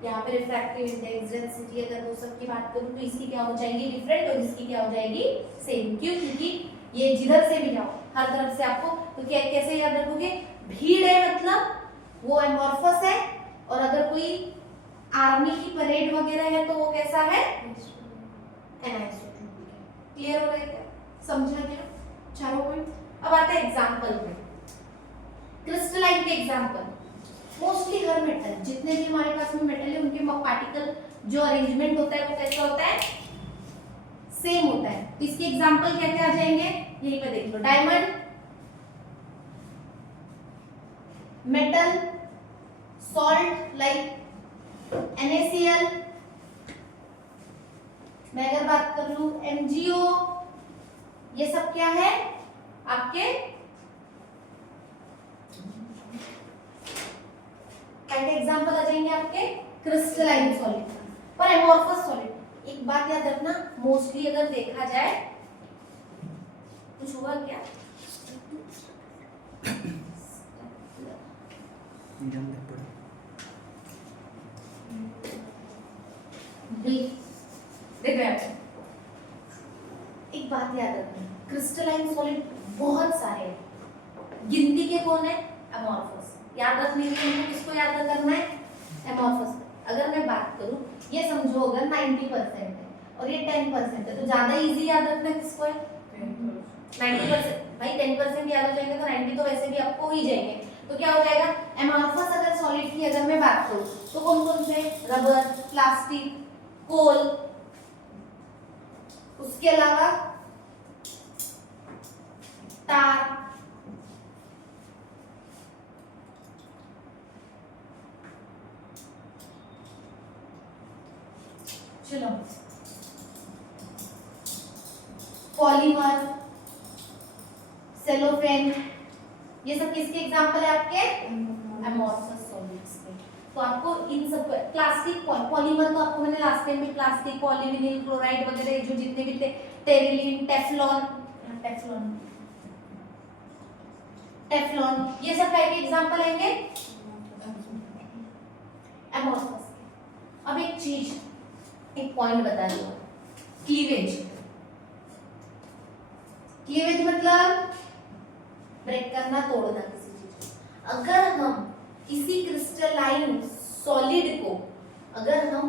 यहाँ पे रिफ्रैक्टिव इंडेक्स, डेंसिटी, अगर वो सब की बात करूँ तो इसकी क्या हो जाएगी, डिफरेंट, और इसकी क्या हो जाएगी, सेम। क्यों, क्योंकि ये जिधर से भी जाओ हर तरफ से आपको, तो क्या कैसे याद रखोगे, भीड़ है मतलब वो एमॉर्फस है, और अगर कोई आर्मी की परेड वगैरह है तो वो कैसा है, एनाइसोट्रोपिक है। क्लियर हो रहा है क्या? समझा क्या चारों पॉइंट? अब आते हैं एग्जांपल पे। क्रिस्टलाइन के एग्जांपल, मोस्टली हर मेटल, जितने भी हमारे पास में मेटल है उनके पार्टिकल जो अरेंजमेंट होता है वो कैसा होता है? सेम होता है। तो इसके एग्जांपल क्या क्या आ जाएंगे यहीं पे देख लो। Diamond, metal, salt like NaCl, मैं अगर बात कर लूं MgO, ये सब क्या है आपके एग्जांपल आ जाएंगे आपके क्रिस्टलाइन सॉलिड पर एमोर्फस सॉलिड। एक बात याद रखना, मोस्टली अगर देखा जाए, कुछ हुआ क्या? देख रहे हैं, एक बात याद रखना, क्रिस्टलाइन सॉलिड बहुत सारे हैं, गिनती के कौन है? एमोर्फस। याद रखने के लिए किसको याद करना है? एमोर्फस। अगर मैं बात करूं, ये समझो अगर 90% है और ये 10% है, तो ज्यादा इजी याद रखना किसको है? 90%। भाई 10% याद हो जाएंगे तो 90 तो वैसे भी आपको ही जाएंगे। तो क्या हो जाएगा? एमोर्फस अगर सॉलिड की अगर मैं बात करूं तो कौन कौन से? रबर, प्लास्टिक, कोल, उसके अलावा तार, चलो पॉलीमर, सेलोफेन, ये सब किसके एग्जांपल है आपके? एमोर्फस सॉलिड्स के। तो आपको इन सब प्लास्टिक, पॉलीमर तो आपको मैंने लास्ट टाइम भी प्लास्टिक, पॉलीविनिल क्लोराइड वगैरह जो जितने भी थे, टेरिलीन, टेफ्लॉन, ये सब टाइप के एग्जांपल आएंगे एमोर्फस के। अब एक चीज, एक पॉइंट बता दो, क्लीवेज। क्लीवेज मतलब ब्रेक करना, तोड़ना किसी चीज को। अगर हम किसी क्रिस्टलाइन सॉलिड को अगर हम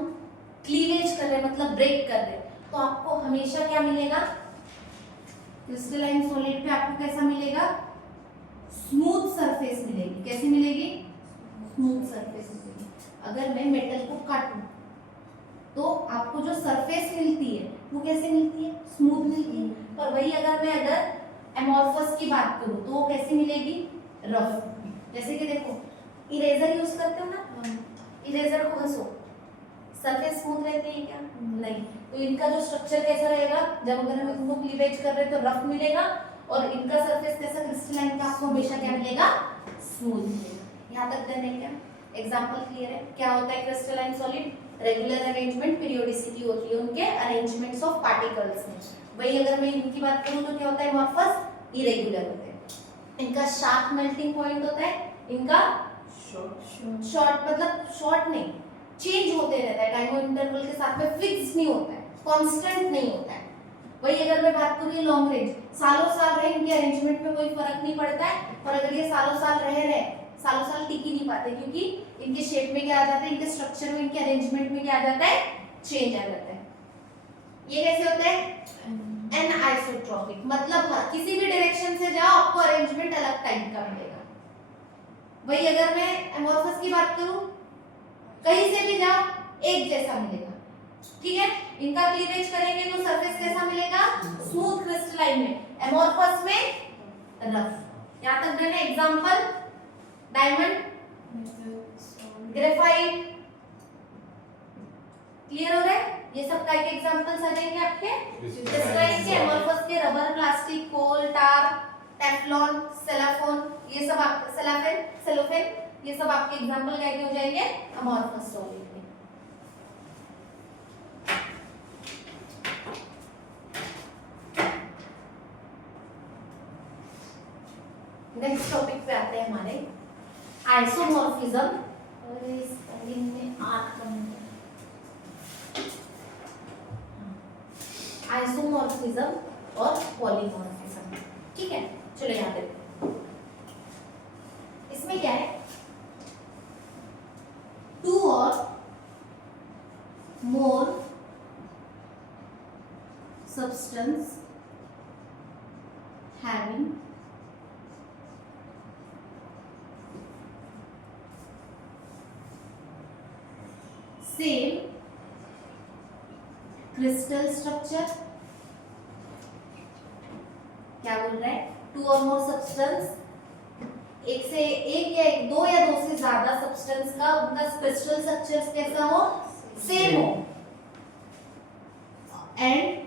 क्लीवेज कर रहे मतलब ब्रेक कर रहे, तो आपको हमेशा क्या मिलेगा? क्रिस्टलाइन सॉलिड पे आपको कैसा मिलेगा? स्मूथ सरफेस मिलेगी। कैसी मिलेगी? स्मूथ सरफेस मिलेगी। अगर मैं मेटल को काटूं तो आपको जो सरफेस मिलती है वो कैसे मिलती है? स्मूथ मिलती है। पर वही अगर एमोर्फस की बात करूं तो वो कैसी मिलेगी? रफ। जैसे कि देखो, इरेजर यूज करते हो ना, इरेजर को घसो, सरफेस स्मूथ रहती है क्या? नहीं। तो इनका जो स्ट्रक्चर कैसा रहेगा? जब अगर हम इनको क्लीवेज कर रहे हैं तो रफ मिलेगा, और इनका सरफेस कैसा? क्रिस्टलाइन का आपको हमेशा क्या मिलेगा? स्मूथ मिलेगा। यहाँ तक डन है क्या? एग्जांपल क्लियर है? क्या होता है crystalline solid? Regular arrangement, periodicity होती है उनके अरेंजमेंट्स ऑफ पार्टिकल्स में। वही अगर मैं इनकी बात करूं तो क्या होता है? एमोर्फस इरेगुलर होते हैं। इनका शार्प मेल्टिंग पॉइंट होता है, इनका शॉर्ट मतलब शॉर्ट नहीं, चेंज होते रहता है टाइम इंटरवल के साथ में, फिक्स नहीं होता है, कांस्टेंट नहीं होता है। वही अगर मैं बात करूं लॉन्ग रेंज, सालों साल रहे, इनके अरेंजमेंट में कोई फर्क नहीं पड़ता है। और अगर ये सालों साल रहे सालों साल टिक ही नहीं पाते, क्योंकि इनके शेप में क्या आ जाता है? इनके स्ट्रक्चर में, इनके अरेंजमेंट में क्या आ जाता है? चेंज आ जाता है। ये कैसे होता है? एनआइसोट्रॉपिक, मतलब किसी भी डायरेक्शन से जाओ आपको अरेंजमेंट अलग टाइप का मिलेगा। वही अगर मैं एमोर्फस की बात करूं, कहीं से भी जाओ एक जैसा मिलेगा। ठीक है, इनका क्लीवेज करेंगे तो सरफेस कैसा मिलेगा? स्मूथ क्रिस्टलाइन में, एमोर्फस में रफ। यहां तक मैंने एग्जांपल डायमंड, ग्रेफाइट, क्लियर हो रहा है? ये सब टाइप के एग्जांपल्स आ जाएंगे आपके क्रिस्टलाइन के, एमोर्फस के। रबर, प्लास्टिक, कोल, टार, टेफ्लॉन, सेलोफोन, ये सब आप सेलोफेन, ये सब आपके एग्जांपल क्या हो जाएंगे? एमोर्फस सॉलिड के। नेक्स्ट टॉपिक पे आते हैं हमारे आइसोमॉर्फिज्म। और इस स्पेलिंग में 8 कमेंट, आइसोमॉर्फिज्म और पॉलीमॉर्फिज्म। ठीक है, चलो यहाँ पे इसमें क्या है? 2 और more substance having same crystal structure, क्या बोल रहा है, टू और मोर सब्सटेंस, एक से एक या दो या दो से ज्यादा सब्सटेंस का उनका क्रिस्टल स्ट्रक्चर कैसा हो, सेम हो, एंड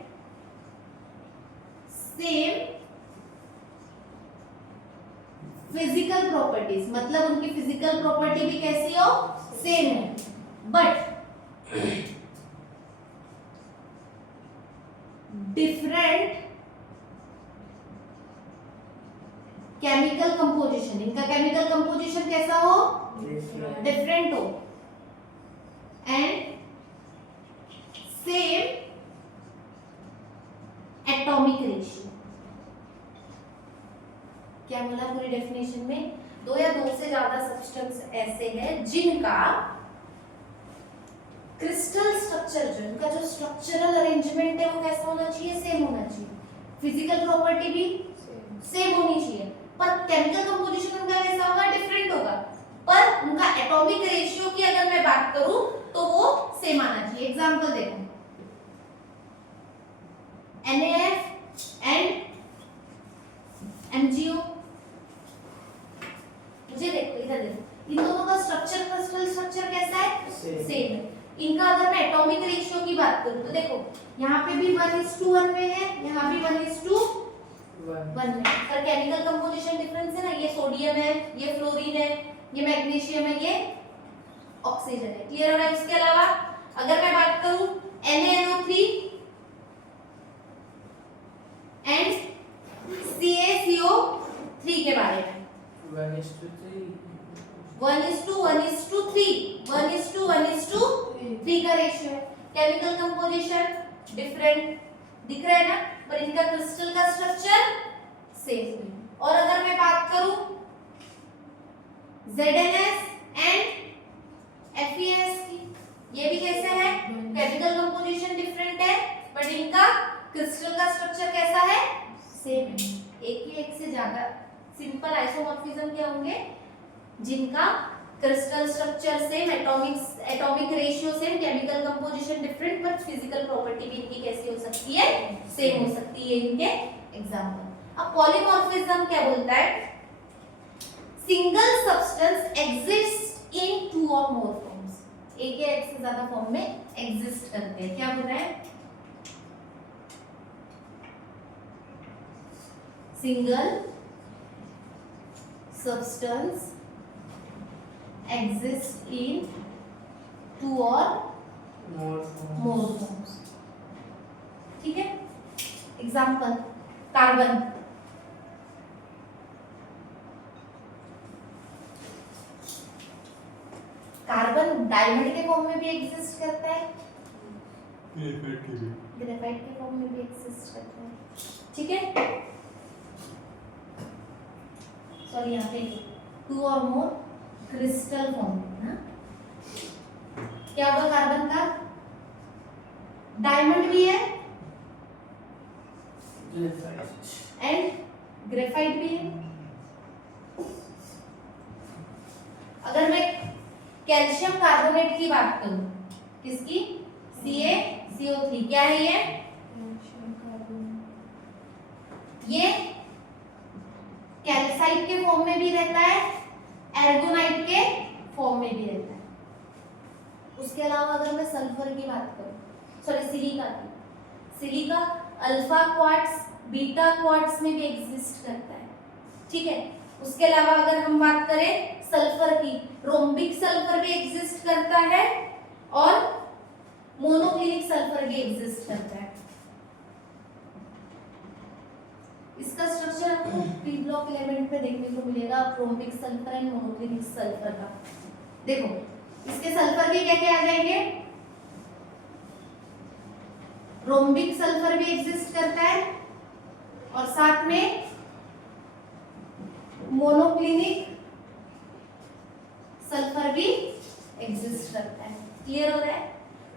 सेम फिजिकल प्रॉपर्टीज, मतलब उनकी फिजिकल प्रॉपर्टी भी कैसी हो, सेम हो, बट डिफरेंट केमिकल कंपोजिशन, इनका केमिकल कंपोजिशन कैसा हो, डिफरेंट हो, एंड सेम एटॉमिक रेशियो। क्या बोला पूरी डेफिनेशन में, दो या दो से ज्यादा सब्सटेंस ऐसे हैं जिनका क्रिस्टल स्ट्रक्चर, जो इनका जो स्ट्रक्चरल अरेंजमेंट है वो कैसा होना चाहिए, सेम होना चाहिए, फिजिकल प्रॉपर्टी भी सेम होनी चाहिए, पर केमिकल कंपोजिशन उनका कैसा होगा, डिफरेंट होगा, पर उनका एटॉमिक रेशियो की अगर मैं बात करूं तो वो सेम आना चाहिए। एग्जांपल देखो, NaF एंड MgO, मुझे देखो इधर देखो, इन दोनों का स्ट्रक्चर, क्रिस्टल स्ट्रक्चर कैसा है, सेम है। इनका अगर मैं एटॉमिक रेशियो की बात करूं तो देखो यहाँ पे भी 1:1 में है, यहाँ भी 1:1 में, पर केमिकल कंपोजिशन डिफरेंस है ना, ये सोडियम है, ये फ्लोरीन है, ये मैग्नीशियम है, ये ऑक्सीजन है, क्लियर हो रहा है। इसके अलावा अगर मैं बात करूं NaNO3 एंड CaCO3 के बारे में, 1:1:3 का रेशियो है, केमिकल कंपोजिशन डिफरेंट दिख रहा है ना, पर इनका क्रिस्टल का स्ट्रक्चर सेम। और अगर मैं बात करूं ZnS एंड FeS की, ये भी कैसे है, केमिकल कंपोजिशन डिफरेंट है, बट इनका क्रिस्टल का स्ट्रक्चर कैसा है, सेम है। एक ही एक से ज्यादा सिंपल आइसोमॉर्फिज्म क्या होंगे, जिनका crystal structure same, atomic ratio same, chemical composition different, but physical property भी इनकी कैसी हो सकती है, सेम हो सकती है, इनके एग्जांपल। अब पॉलीमॉर्फिज्म क्या बोलता है, single substance exist in two और मोर फॉर्म्स, एक या एक से ज्यादा फॉर्म में एग्जिस्ट करते हैं। क्या बोल रहा है, single substance exist in two or more forms, ठीक है। एग्जाम्पल, कार्बन, कार्बन डायमंड के फॉर्म में भी एग्जिस्ट करता है, ग्रेफाइट के फॉर्म में भी एग्जिस्ट करता है, ठीक है। सॉरी यहाँ पे टू और मोर क्रिस्टल फॉर्म में ना, क्या होगा कार्बन का, डायमंड भी है एंड ग्रेफाइट भी है। अगर मैं कैल्शियम कार्बोनेट की बात करूं, किसकी, CaCO3, क्या है ये कैल्साइट के फॉर्म में भी रहता है, एर्गोनाइट के फॉर्म में भी रहता है। उसके अलावा अगर मैं सल्फर की बात करूं, सॉरी सिलिका की, silica alpha quartz, beta quartz में भी एग्जिस्ट करता है, ठीक है। उसके अलावा अगर हम बात करें सल्फर की, रोम्बिक सल्फर भी एग्जिस्ट करता है और मोनोक्लिनिक सल्फर भी एग्जिस्ट करता है। इसका स्ट्रक्चर आपको पी ब्लॉक एलिमेंट पे देखने को मिलेगा, rhombic sulphur and monoclinic sulphur का। देखो इसके सल्फर के क्या क्या आ जाएंगे, रोम्बिक सल्फर भी एग्जिस्ट करता है और साथ में मोनोक्लिनिक सल्फर भी एग्जिस्ट करता है, क्लियर हो रहा है।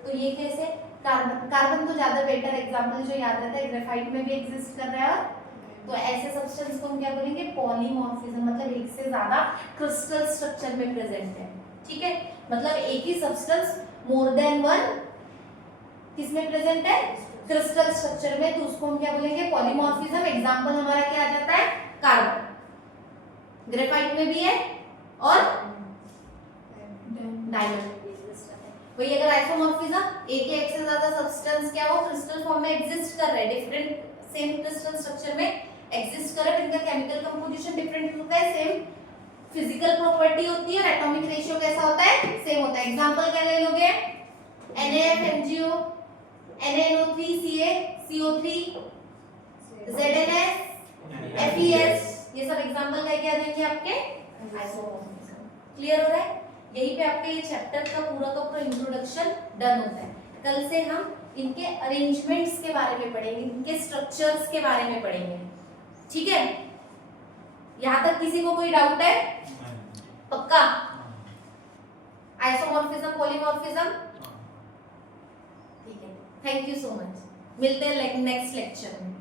तो ये कैसे कार्बन तो ज्यादा बेटर एग्जांपल जो याद रहता है, ग्रेफाइट में भी एग्जिस्ट कर रहा है। तो ऐसे सब्सटेंस को हम क्या बोलेंगे, पॉलीमॉर्फिज्म, मतलब एक से ज्यादा क्रिस्टल स्ट्रक्चर में प्रेजेंट है। ठीक है, मतलब एक ही सब्सटेंस मोर देन वन किसमें प्रेजेंट है, क्रिस्टल स्ट्रक्चर में, तो उसको हम क्या बोलेंगे, पॉलीमॉर्फिज्म। एग्जांपल हमारा क्या आ जाता है, कार्बन, ग्रेफाइट में भी है और डायमंड। वही अगर आइसोमॉर्फिज्म, एक या एक से ज्यादा सब्सटेंस क्या हो, क्रिस्टल फॉर्म में एग्जिस्ट कर रहे हैं, डिफरेंट सेम क्रिस्टल स्ट्रक्चर में एग्जिस्ट कर रहे हैं, इनका केमिकल कंपोजिशन डिफरेंट होता है, सेम फिजिकल प्रॉपर्टी होती है और एटॉमिक रेशियो कैसा होता है, सेम होता है। एग्जांपल क्या ले लोगे, NaFMgO, NaNO3Ca, CO3, ZnS, FeS, ये सब एग्जांपल क्या क्या देंगे आपके आइसोमॉर्फिज्म। क्लियर हो रहा है, यहीं पे आपके ये चैप्टर का पूरा इंट्रोडक्शन डन होता है। कल से हम इनके अरेंजमेंट्स के बारे में पढ़ेंगे, इनके स्ट्रक्चर्स के बारे में पढ़ेंगे। ठीक है, यहां तक किसी को कोई डाउट है? पक्का? आइसोमॉर्फिज्म, पॉलीमॉर्फिज्म, ठीक है, थैंक यू सो मच। मिलते हैं नेक्स्ट लेक्चर में।